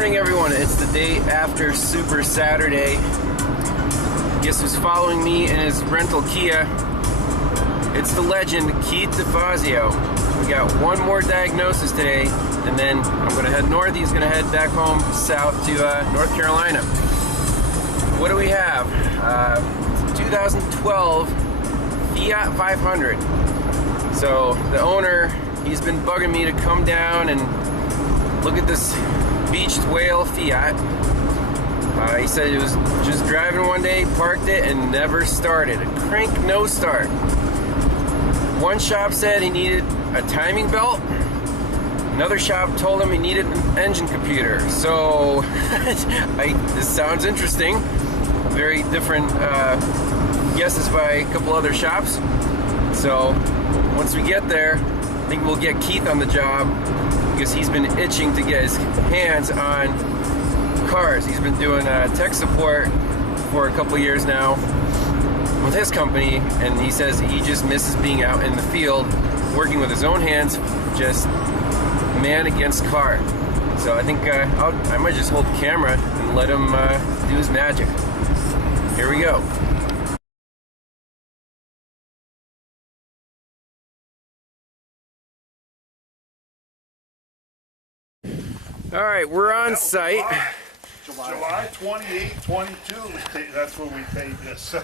morning, everyone. It's the day after Super Saturday. Guess who's following me in his rental Kia? It's the legend, Keith DeFazio. We got one more diagnosis today, and then I'm going to head north. He's going to head back home south to North Carolina. What do we have? 2012 Fiat 500. So the owner, he's been bugging me to come down and look at this beached whale Fiat. He said he was just driving one day, parked it, and never started. A crank, no start. One shop said he needed a timing belt. Another shop told him he needed an engine computer. So, this sounds interesting. Very different guesses by a couple other shops. So, once we get there, I think we'll get Keith on the job, because he's been itching to get his hands on cars. He's been doing tech support for a couple years now with his company, and he says he just misses being out in the field working with his own hands, just man against car. So I think I might just hold the camera and let him do his magic. Here we go. All right, we're on site. July 28, 22, that's when we paid this.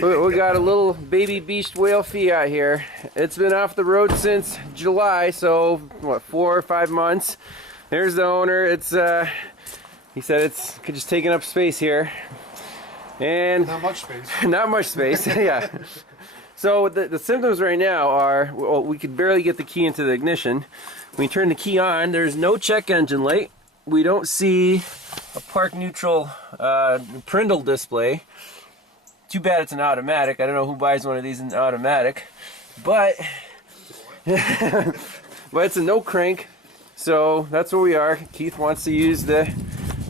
We got a little baby beached whale Fiat here. It's been off the road since July, so what, 4 or 5 months. There's the owner. It's he said it's just taking up space here, and Not much space. not much space. Yeah. So the symptoms right now are, well, we could barely get the key into the ignition. When you turn the key on, there's no check engine light. We don't see a park neutral Prindle display. Too bad it's an automatic. I don't know who buys one of these in automatic, but but it's a no crank. So that's where we are. Keith wants to use the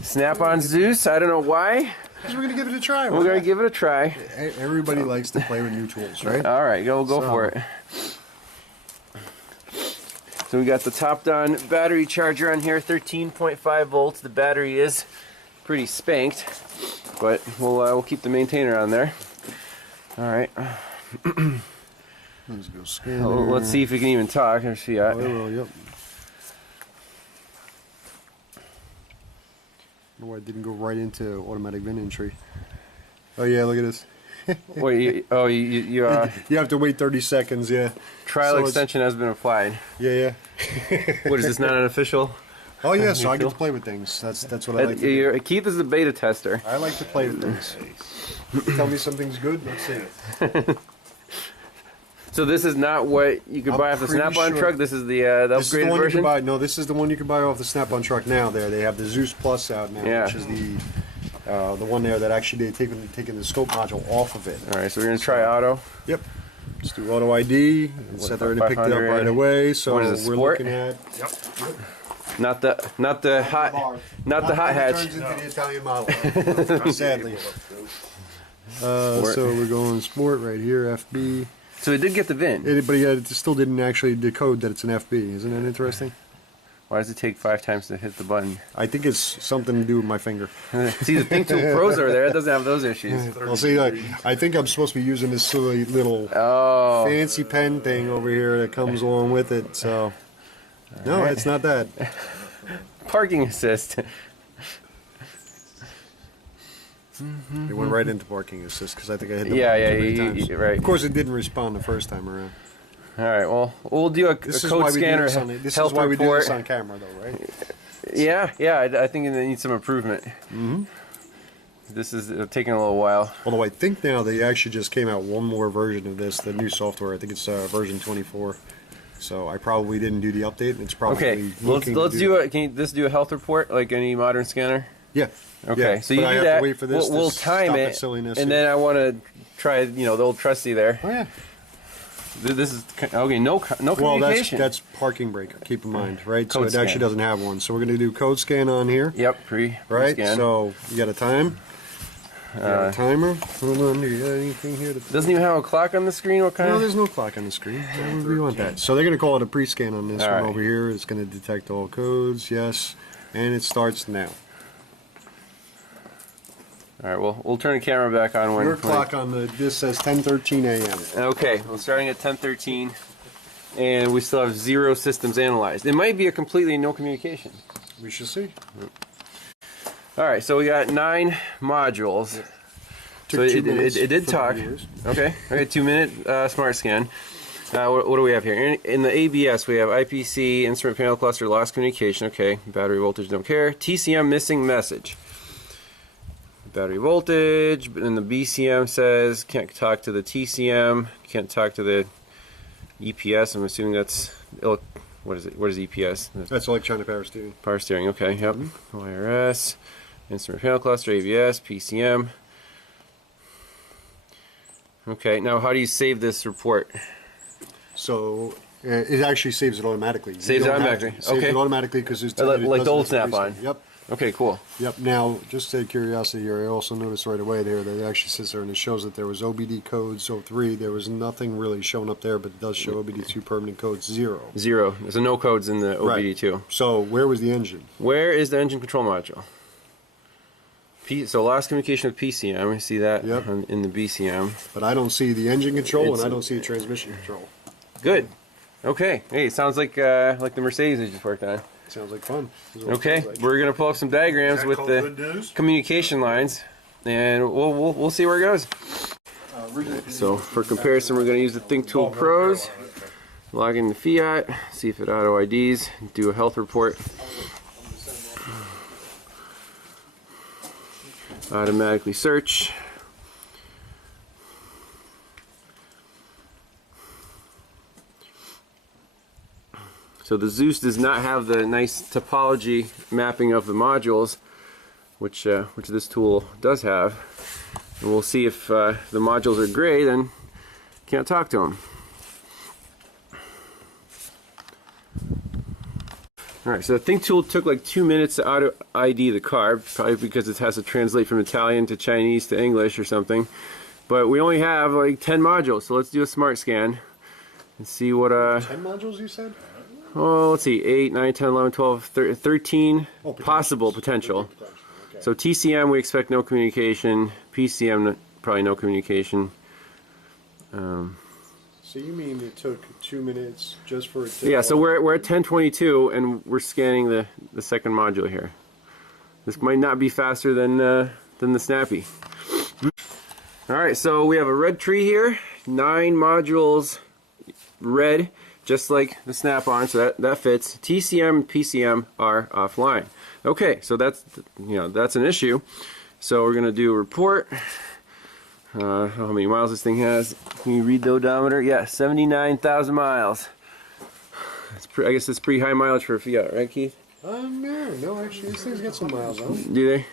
SnapOn Zeus. I don't know why. Because we're going to give it a try. We're going to give it a try. Everybody likes to play with new tools, right? All right, go for it. So we got the TOPDON battery charger on here, 13.5 volts. The battery is pretty spanked, but we'll keep the maintainer on there. All right. Let's go scan. Let's see if we can even talk. There's Fiat. Oh, well, yep. I don't know why it didn't go right into automatic VIN entry. Oh yeah, look at this. Wait, you have to wait 30 seconds, yeah. Trial So extension has been applied. Yeah. What is this, not an official? Oh yeah, so I get to play with things. That's what I like to do. Keith is the beta tester. I like to play with things. Tell me something's good, let's see it. So this is not what you could buy off the SnapOn truck? This is the upgraded this is the one version? You can buy. No, this is the one you can buy off the SnapOn truck now. They have the Zeus Plus out now, which is the one there that actually they've taken the scope module off of it. All right, so we're going to try auto. Yep. Let's do auto ID. Seth already picked it up right away. So what is it, we're sport? looking at. Yep. Not the hot hatch. Turns into the Italian model. Sadly. So we're going sport right here, FB. So it did get the VIN. But it still didn't actually decode that it's an FB. Isn't that interesting? Why does it take 5 times to hit the button? I think it's something to do with my finger. See, the THINKTOOL Pros over there, it doesn't have those issues. Well, see, I think I'm supposed to be using this silly little fancy pen thing over here that comes along with it. So, no, it's not that. Parking assist. It went right into parking assist because I think I hit the button too many times. Right. Of course, it didn't respond the first time around. All right, well, we'll do a code scanner. This is why we do this on camera, though, right? Yeah, I think it needs some improvement. Mm-hmm. This is taking a little while. Although I think now they actually just came out one more version of this, the new software. I think it's version 24. So I probably didn't do the update. And it's probably okay. Let's do it. Can this do a health report like any modern scanner? Yeah. Okay, yeah, so you do that. Wait for this we'll time it, and then I want to try, the old trusty there. Oh yeah. This is okay. No communication. Well, that's parking brake. Keep in mind, right? So it actually doesn't have one. So we're going to do code scan on here. Yep, right. So you got a time. You got a timer. Hold on. Do you got anything here? Doesn't even have a clock on the screen. What kind? No, there's no clock on the screen. We want that. So they're going to call it a pre-scan on this one over here. It's going to detect all codes. Yes, and it starts now. All right, well, we'll turn the camera back on when... Your clock on this says 10:13 a.m. Okay, well, starting at 10:13, and we still have 0 systems analyzed. It might be a completely no communication. We shall see. All right, so we got 9 modules. So it did talk. Okay, 2-minute smart scan. What do we have here? In the ABS, we have IPC, instrument panel cluster, lost communication. Okay, battery voltage, don't care. TCM, missing message. Battery voltage, and the BCM says can't talk to the TCM, can't talk to the EPS. I'm assuming that's what is it? What is EPS? That's electronic power steering. Power steering. Okay. Yep. IRS, instrument panel cluster, ABS, PCM. Okay. Now, how do you save this report? So it actually saves it automatically. Saves it automatically. Okay. Saves it automatically because it's like the old SnapOn. Yep. Okay, cool. Yep. Now, just out of curiosity here, I also noticed right away there that it actually sits there and it shows that there was OBD codes 03. There was nothing really shown up there, but it does show OBD2 permanent codes 0. 0. There's no codes in the OBD2. Right. So, where was the engine? Where is the engine control module? So, lost communication with PCM. I see that in the BCM. But I don't see the engine control and I don't see the transmission control. Good. Okay. Hey, sounds like the Mercedes we just worked on. Sounds like fun. Okay, we're gonna pull up some diagrams with the communication lines, and we'll see where it goes. So for comparison, we're gonna use the THINKTOOL Pros. Log in the Fiat, see if it auto IDs, do a health report. Automatically search. So the Zeus does not have the nice topology mapping of the modules, which this tool does have. And we'll see if the modules are gray, then can't talk to them. Alright, so the THINKTOOL took like 2 minutes to auto ID the car, probably because it has to translate from Italian to Chinese to English or something. But we only have like 10 modules, so let's do a smart scan and see what... 10 modules you said? Oh, let's see, 8, 9, 10, 11, 12, 13 possible potential. Okay. So TCM, we expect no communication. PCM, probably no communication. So you mean it took 2 minutes just for it to... Yeah, so we're at 10:22 and we're scanning the second module here. This might not be faster than the Snappy. Alright, so we have a red tree here. 9 modules red. Just like the SnapOn, so that fits. TCM and PCM are offline. Okay, so that's an issue. So we're gonna do a report. How many miles this thing has? Can you read the odometer? Yeah, 79,000 miles. I guess it's pretty high mileage for a Fiat, right, Keith? No, actually, these things get some miles on them. Do they?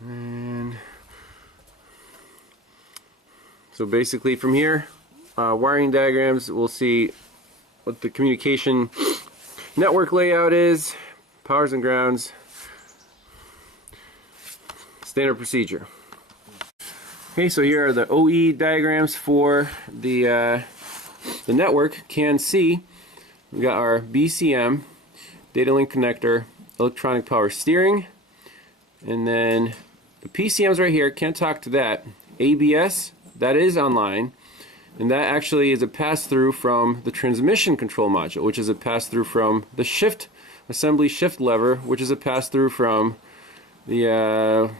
And so basically, from here. Wiring diagrams, we'll see what the communication network layout is, powers and grounds, standard procedure. Okay, so here are the OE diagrams for the network. CAN C, we got our BCM, data link connector, electronic power steering, and then the PCM's right here, can't talk to that. ABS, that is online. And that actually is a pass-through from the transmission control module, which is a pass-through from the shift assembly shift lever, which is a pass-through from the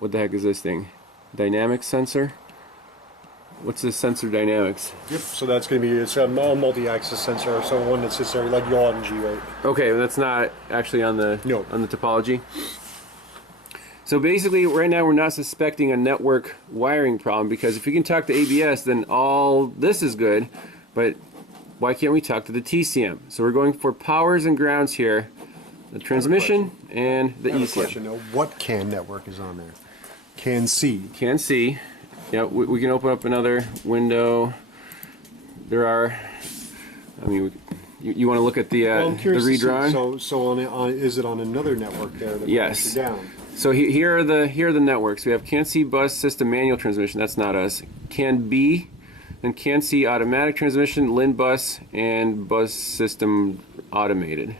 what the heck is this thing? Dynamics sensor? What's this sensor dynamics? Yep. So that's going to be a multi-axis sensor, so one that sits there like yaw and G, right? Okay, that's not actually on the topology. So basically, right now we're not suspecting a network wiring problem, because if you can talk to ABS, then all this is good, but why can't we talk to the TCM? So we're going for powers and grounds here, the transmission and the ECM. Question, though. What CAN network is on there? CAN C. CAN C. Yeah, we can open up another window. There are, I mean, you want to look at the redrawing? So is it on another network there? That yes. Down? So here are the networks. We have CAN C bus system manual transmission. That's not us. CAN B and CAN C automatic transmission, LIN bus, and bus system automated.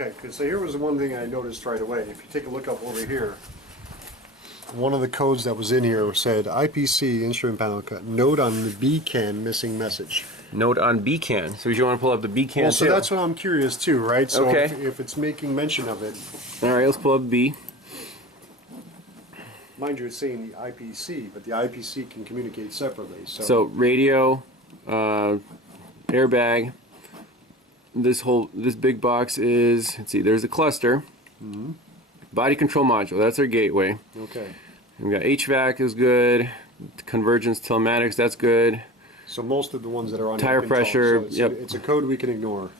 Okay, so here was the one thing I noticed right away. If you take a look up over here, one of the codes that was in here said IPC instrument panel cut. Note on the B-can missing message. Note on B-can. So you want to pull up the B-can Well, so too? that's what I'm curious too, right? So Okay. if it's making mention of it, All right, let's pull up B. mind you, it's saying the IPC, but the IPC can communicate separately. So radio, airbag. This big box is, let's see, there's a cluster. Mm-hmm. Body control module, that's our gateway. Okay. We got HVAC is good. Convergence telematics, that's good. So most of the ones that are on Tire here can talk. pressure, So it's, yep. it's a code we can ignore,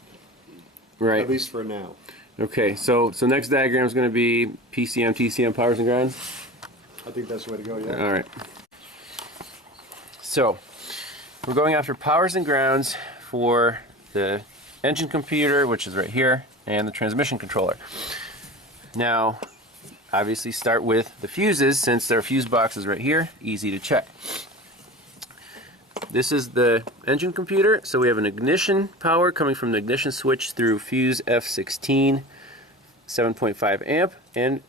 Right. at least for now. Okay, so next diagram is going to be PCM, TCM, powers and grounds. I think that's the way to go, yeah. All right. So we're going after powers and grounds for the engine computer, which is right here, and the transmission controller. Now, obviously start with the fuses, since there are fuse boxes right here, easy to check. This is the engine computer, so we have an ignition power coming from the ignition switch through fuse F16, 7.5 amp, and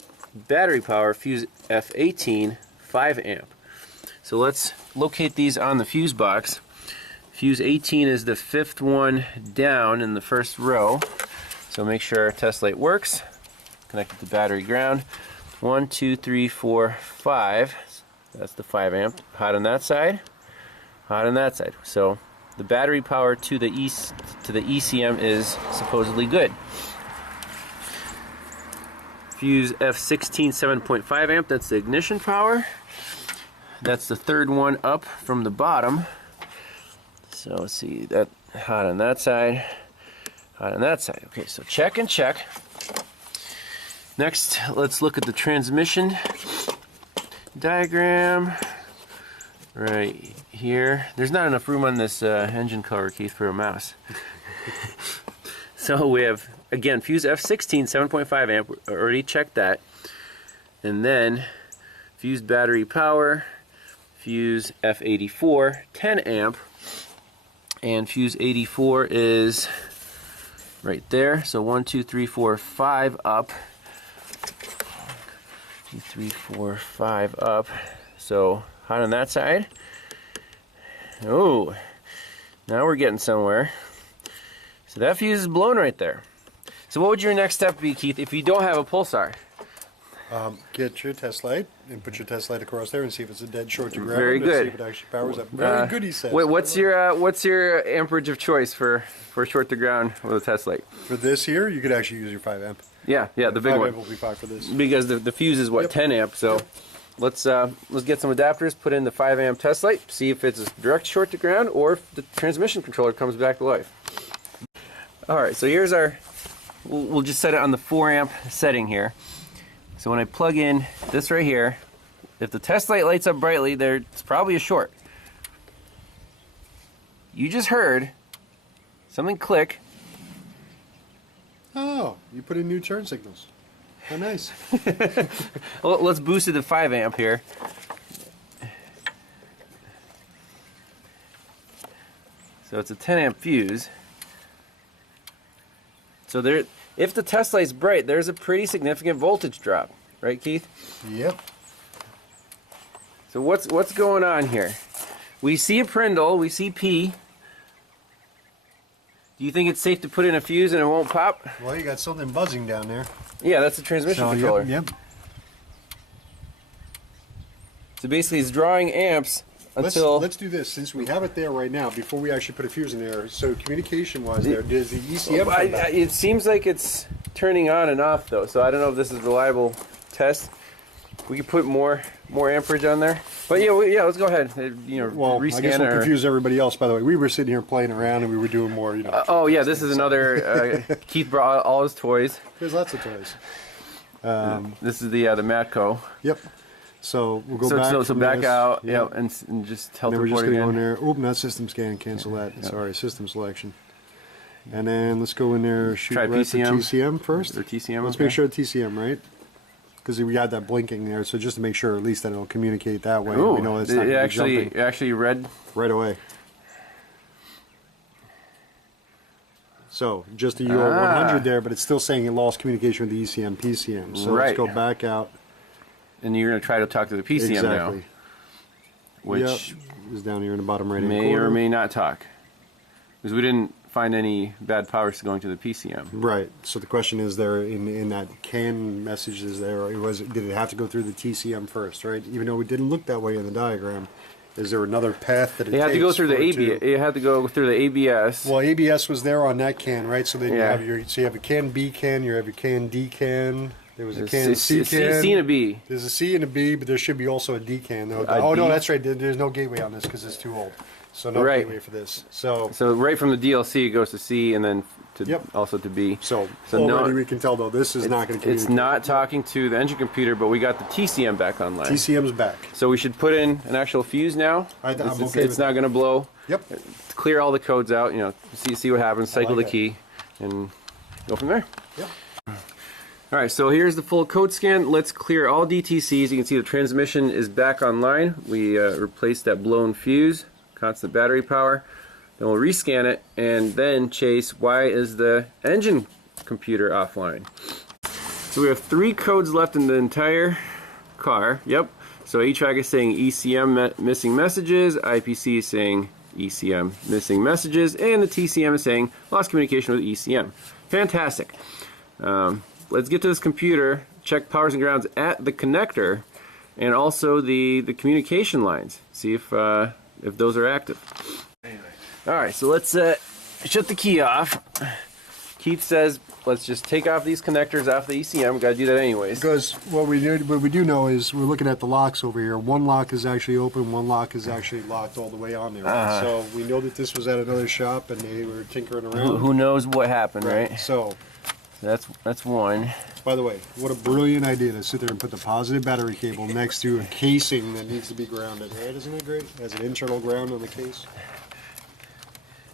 battery power, fuse F18, 5 amp. So let's locate these on the fuse box. Fuse 18 is the fifth one down in the first row, so make sure our test light works. Connected to battery ground. 1, 2, 3, 4, 5. That's the 5 amp. Hot on that side. Hot on that side. So the battery power to the ECM is supposedly good. Fuse F16 7.5 amp. That's the ignition power. That's the third one up from the bottom. So let's see, that hot on that side. Hot on that side. Okay, so check and check. Next, let's look at the transmission diagram right here. There's not enough room on this engine cover, Keith, for a mouse. So we have, again, fuse F16, 7.5 amp, already checked that. And then fuse battery power, fuse F84, 10 amp. And fuse 84 is right there. So 1, 2, 3, 4, 5 up. 2, 3, 4, 5 up. So hot on that side. Oh, now we're getting somewhere. So that fuse is blown right there. So what would your next step be, Keith, if you don't have a pulsar? Get your test light and put your test light across there and see if it's a dead short to ground. Very good. See if it actually powers up. Very good, he says. Wait, what's your amperage of choice for short to ground with a test light? For this here, you could actually use your 5 amp. Yeah, the big 5 one. amp will be fine for this. Because the fuse is what, Yep. 10 amp. So Yep. let's get some adapters, put in the 5 amp test light, see if it's a direct short to ground or if the transmission controller comes back to life. All right, so here's our. We'll just set it on the 4 amp setting here. So when I plug in this right here, if the test light lights up brightly, it's probably a short. You just heard something click. Oh, you put in new turn signals. How nice. Well, let's boost it to 5 amp here. So it's a 10 amp fuse. So there, if the test light's bright, there's a pretty significant voltage drop, right, Keith? Yep. So what's going on here? We see a Prindle, we see P. Do you think it's safe to put in a fuse and it won't pop? Well, you got something buzzing down there. Yeah, that's the transmission controller. Yep. So basically, it's drawing amps until. Let's do this since we have it there right now. Before we actually put a fuse in there, so communication-wise, there does the ECM. come back? It seems like it's turning on and off though, so I don't know if this is a reliable test. We could put more amperage on there, but yeah, let's go ahead. Well, rescan I guess we'll it or- confuse everybody else. By the way, we were sitting here playing around and we were doing more. Oh yeah, this is another. Keith brought all his toys. There's lots of toys. This is the MAACA. Yep. So we'll go back. So from back this. out, Yep. yeah, and just And help then we're just report going to go in again. there. Oop, not system scan. Cancel that. Sorry, system selection. And then let's go in there. Shoot Try right for PCM. TCM first. Or TCM. Let's okay. make sure TCM, right? Because we had that blinking there, so just to make sure at least that it'll communicate that way. Ooh, We know it's not gonna be jumping it actually read. right away. So just the UR 100 there, but it's still saying it lost communication with the ECM PCM. So let's go back out. And you're going to try to talk to the PCM now. Which is down here in the bottom right hand may corner. or may not talk. Because we didn't find any bad powers going to the PCM. Right. So the question is there in that CAN message is there, did it have to go through the TCM first, right? Even though we didn't look that way in the diagram. Is there another path that it had takes to go through the ABS. It had to go through the ABS. Well, ABS was there on that CAN, right? So then you have you have a CAN B CAN, you have your CAN D CAN. There was a CAN C CAN. C and a B. There's a C and a B, but there should be also a D CAN. No, no, that's right. There's no gateway on this because it's too old. So no gateway for this. So right from the DLC it goes to C and then to also to B. So already we can tell though this is not going to communicate. It's not talking to the engine computer, but we got the TCM back online. TCM's back. So we should put in an actual fuse now. It's not going to blow. Yep. Clear all the codes out. You know, see what happens. Cycle the key, and go from there. Yep. All right, so here's the full code scan. Let's clear all DTCs. You can see the transmission is back online. We replaced that blown fuse, constant battery power. Then we'll rescan it and then chase why is the engine computer offline. So we have 3 codes left in the entire car. Yep. So HVAC is saying ECM missing messages, IPC is saying ECM missing messages, and the TCM is saying lost communication with ECM. Fantastic. Let's get to this computer, check powers and grounds at the connector, and also the communication lines. See if those are active. All right, so let's shut the key off. Keith says let's just take off these connectors off the ECM. We got to do that anyways. Because what we do know is we're looking at the locks over here. One lock is actually open, one lock is actually locked all the way on there. So we know that this was at another shop and they were tinkering around. Who knows what happened, right? So that's one. By the way, what a brilliant idea to sit there and put the positive battery cable next to a casing that needs to be grounded, right? Isn't that great? Has an internal ground on the case.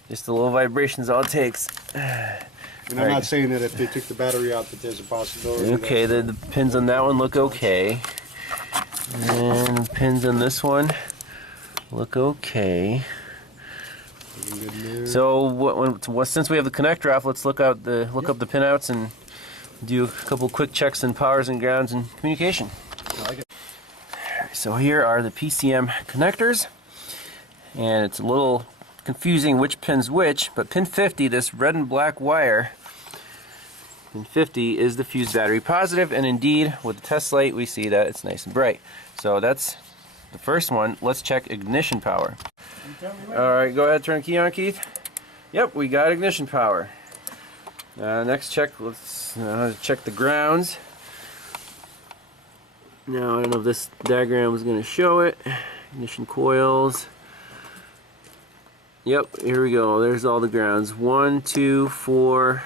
Just a little vibration is all it takes. And I'm not saying that if they took the battery out that there's a possibility. Okay, the pins on that one look okay. And the pins on this one look okay. So since we have the connector off, let's look up the pinouts and do a couple quick checks in powers and grounds and communication. I like it. So here are the PCM connectors, and it's a little confusing which pin's which, but pin 50, this red and black wire, pin 50 is the fuse battery positive, and indeed with the test light we see that it's nice and bright. So that's the first one. Let's check ignition power. Alright, go ahead, turn the key on, Keith. Yep, we got ignition power. Next check, let's check the grounds. Now I don't know if this diagram is going to show it. Ignition coils. Yep, here we go. There's all the grounds. 1, 2, 4,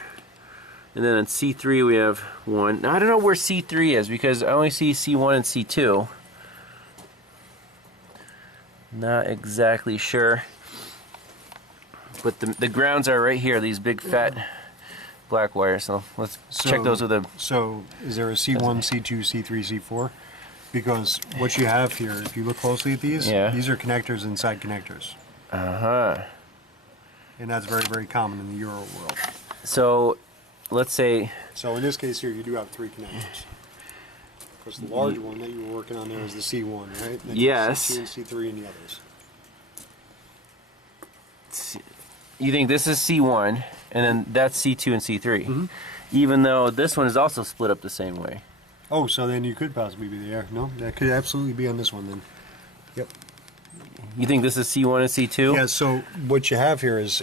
and then on C3 we have 1. Now I don't know where C3 is because I only see C1 and C2. Not exactly sure. But the grounds are right here, these big fat black wires. So let's check those with a... So is there a C1, C2, C3, C4? Because what you have here, if you look closely at these are connectors inside connectors. And that's very, very common in the Euro world. So, let's say... So in this case here, you do have 3 connectors. Because the large one that you were working on there is the C1, right? Then yes. C2 and C3 and the others. You think this is C1, and then that's C2 and C3. Even though this one is also split up the same way. Oh, so then you could possibly be there. No, that could absolutely be on this one then. Yep. You think this is C1 and C2? Yeah, so what you have here is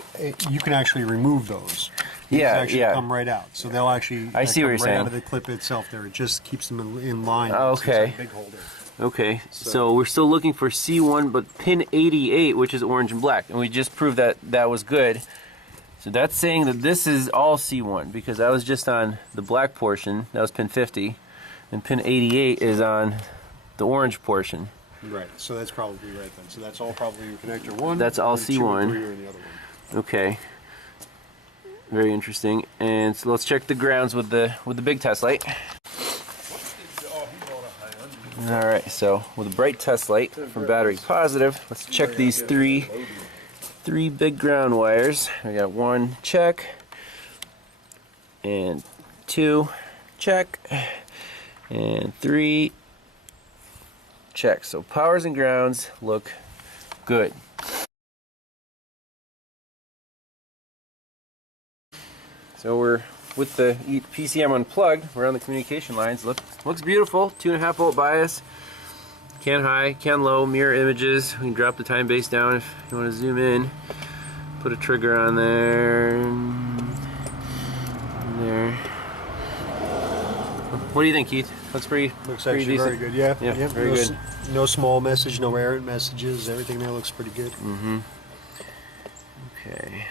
you can actually remove those. These actually come right out. So they'll actually I see what you're right saying. out of the clip itself there. It just keeps them in line. Okay. It's a big holder. Okay, so we're still looking for C1, but pin 88, which is orange and black, and we just proved that that was good. So that's saying that this is all C1, because that was just on the black portion, that was pin 50, and pin 88 is on the orange portion. Right, so that's probably right then. So that's all probably your connector 1. That's all C1. 2 and 3 are in the other one. Okay. Very interesting. And so let's check the grounds with the big test light. Alright, so with a bright test light from battery positive, let's check these three big ground wires. We got 1 check, And 2, check. And 3, check. So powers and grounds look good. So we're with the PCM unplugged. We're on the communication lines. Looks beautiful. 2.5 volt bias. Can high, can low, mirror images. We can drop the time base down if you want to zoom in. Put a trigger on there. And there. What do you think, Keith? Looks pretty. Looks pretty actually decent. very good. Yeah. Yeah, very no, good. No small message, no errant messages. Everything there looks pretty good. Mm-hmm. Okay.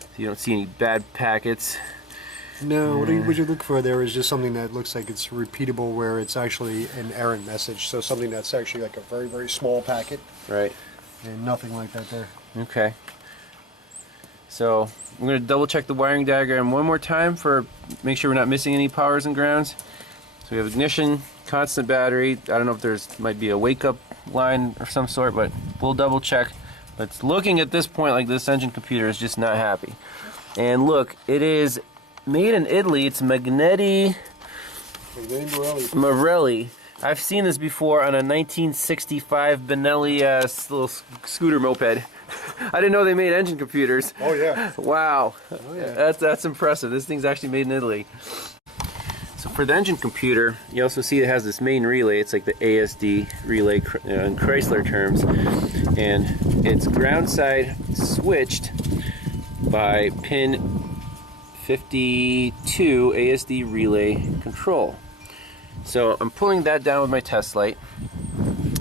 So you don't see any bad packets. No, what you look for there is just something that looks like it's repeatable, where it's actually an errant message. So something that's actually like a very, very small packet. Right. And nothing like that there. Okay. So I'm going to double check the wiring diagram one more time for make sure we're not missing any powers and grounds. So we have ignition, constant battery. I don't know if there's might be a wake up line or some sort, but we'll double check. But it's looking at this point like this engine computer is just not happy. And look, it is made in Italy. It's Magneti Marelli. I've seen this before on a 1965 Benelli little scooter moped. I didn't know they made engine computers. Oh yeah. Wow. Oh, yeah. That's impressive. This thing's actually made in Italy. So for the engine computer, you also see it has this main relay. It's like the ASD relay in Chrysler terms. And it's ground side switched by pin 52 ASD relay control. So I'm pulling that down with my test light.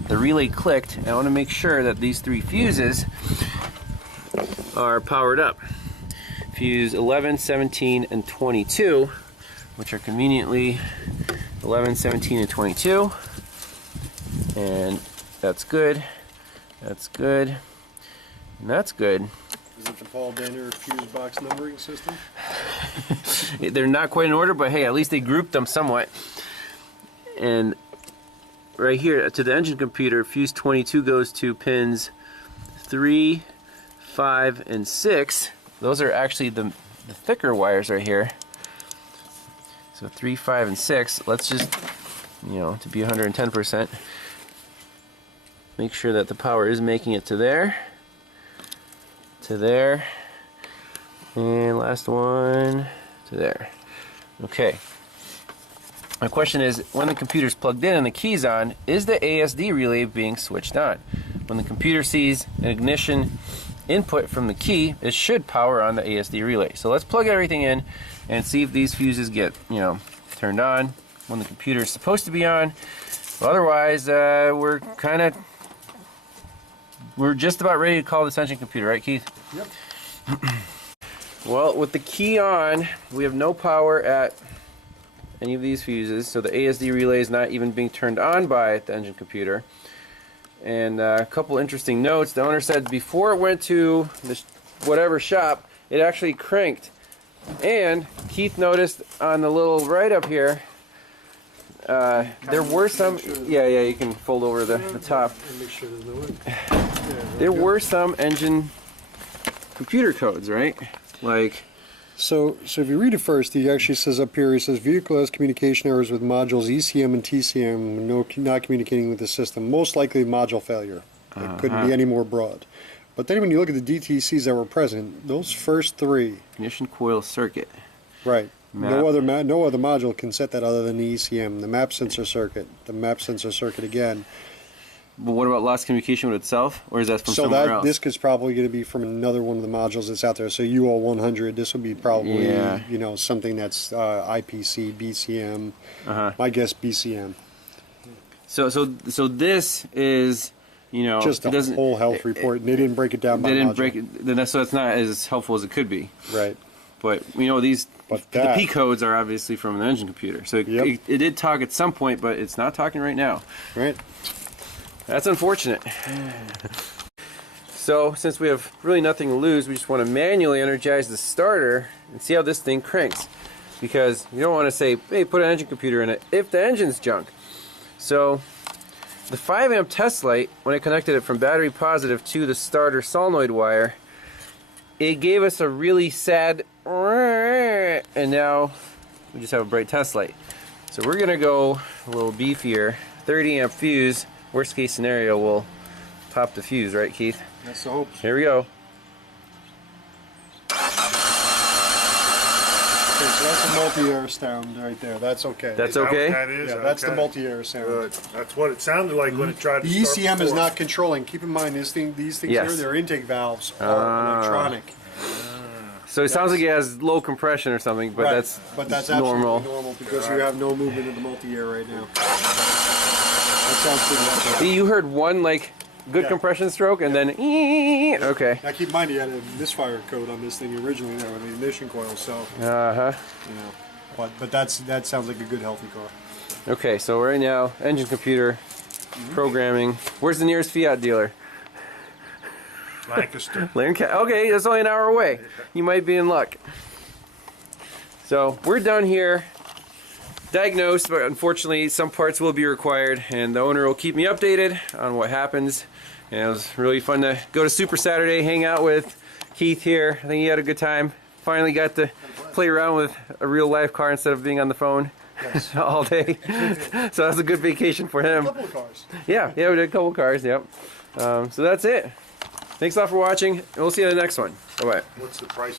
The relay clicked, and I want to make sure that these 3 fuses are powered up. Fuse 11, 17, and 22, which are conveniently 11, 17, and 22. And that's good. That's good. And that's good. Is it the Paul Denner fuse box numbering system? They're not quite in order, but hey, at least they grouped them somewhat. And right here to the engine computer, fuse 22 goes to pins 3, 5, and 6. Those are actually the thicker wires right here. So 3, 5, and 6. Let's just, to be 110%, make sure that the power is making it to there, and last one to there. Okay. My question is, when the computer's plugged in and the key's on, is the ASD relay being switched on? When the computer sees an ignition input from the key, it should power on the ASD relay. So let's plug everything in and see if these fuses get, turned on when the computer is supposed to be on. Otherwise, we're just about ready to call this engine computer, right, Keith? Yep. Well, with the key on, we have no power at any of these fuses, so the ASD relay is not even being turned on by the engine computer. And a couple interesting notes. The owner said before it went to this whatever shop, it actually cranked. And Keith noticed on the little write-up here, there were some, yeah, you can fold over the top. Make sure there's no wood. There were some engine computer codes, right? Like, So if you read it first, he actually says up here, he says vehicle has communication errors with modules ECM and TCM, not communicating with the system. Most likely module failure. It couldn't be any more broad. But then when you look at the DTCs that were present, those first 3. ignition coil circuit. Right. Map. No other module can set that other than the ECM. The map sensor circuit. The map sensor circuit again. But what about lost communication with itself? Or is that from somewhere else? This is probably going to be from another one of the modules that's out there. So UL 100, this will be probably, something that's IPC, BCM. My guess BCM. So this is, just a whole health report. And they didn't break it down by module. They didn't break it. So it's not as helpful as it could be. Right. But the P codes are obviously from an engine computer. So it did talk at some point, but it's not talking right now. Right. That's unfortunate. So since we have really nothing to lose, we just want to manually energize the starter and see how this thing cranks. Because you don't want to say, hey, put an engine computer in it if the engine's junk. So the 5 amp test light, when I connected it from battery positive to the starter solenoid wire, it gave us a really sad, and now we just have a bright test light. So we're gonna go a little beefier, 30 amp fuse. Worst case scenario, we'll pop the fuse, right, Keith? That's the hope. Here we go. Okay, so that's a multi-air sound right there. That's okay. That's Is that what okay? that is? Yeah, that's the Okay. multi-air sound. Good. That's what it sounded like when it tried to The start ECM is before. not controlling. Keep in mind, these things Yes. here, their intake valves are electronic. So it sounds like it has low compression or something, but Right. that's But that's normal. absolutely normal because you have no movement in the multi-air right now. That sounds pretty okay. You heard one like good Yeah. compression stroke and then okay. Now keep in mind, you had a misfire code on this thing originally there with the ignition coil, so Uh-huh. you know. But that sounds like a good healthy car. Okay, so right now, engine computer, programming. Where's the nearest Fiat dealer? Lancaster. Okay, that's only an hour away. You might be in luck. So we're done here. Diagnosed, but unfortunately some parts will be required, and the owner will keep me updated on what happens. And it was really fun to go to Super Saturday, hang out with Keith here. I think he had a good time. Finally got to play around with a real live car instead of being on the phone all day. So that was a good vacation for him. A couple of cars. Yeah, we did a couple cars, yep. So that's it. Thanks a lot for watching, and we'll see you in the next one. Bye-bye. What's the price?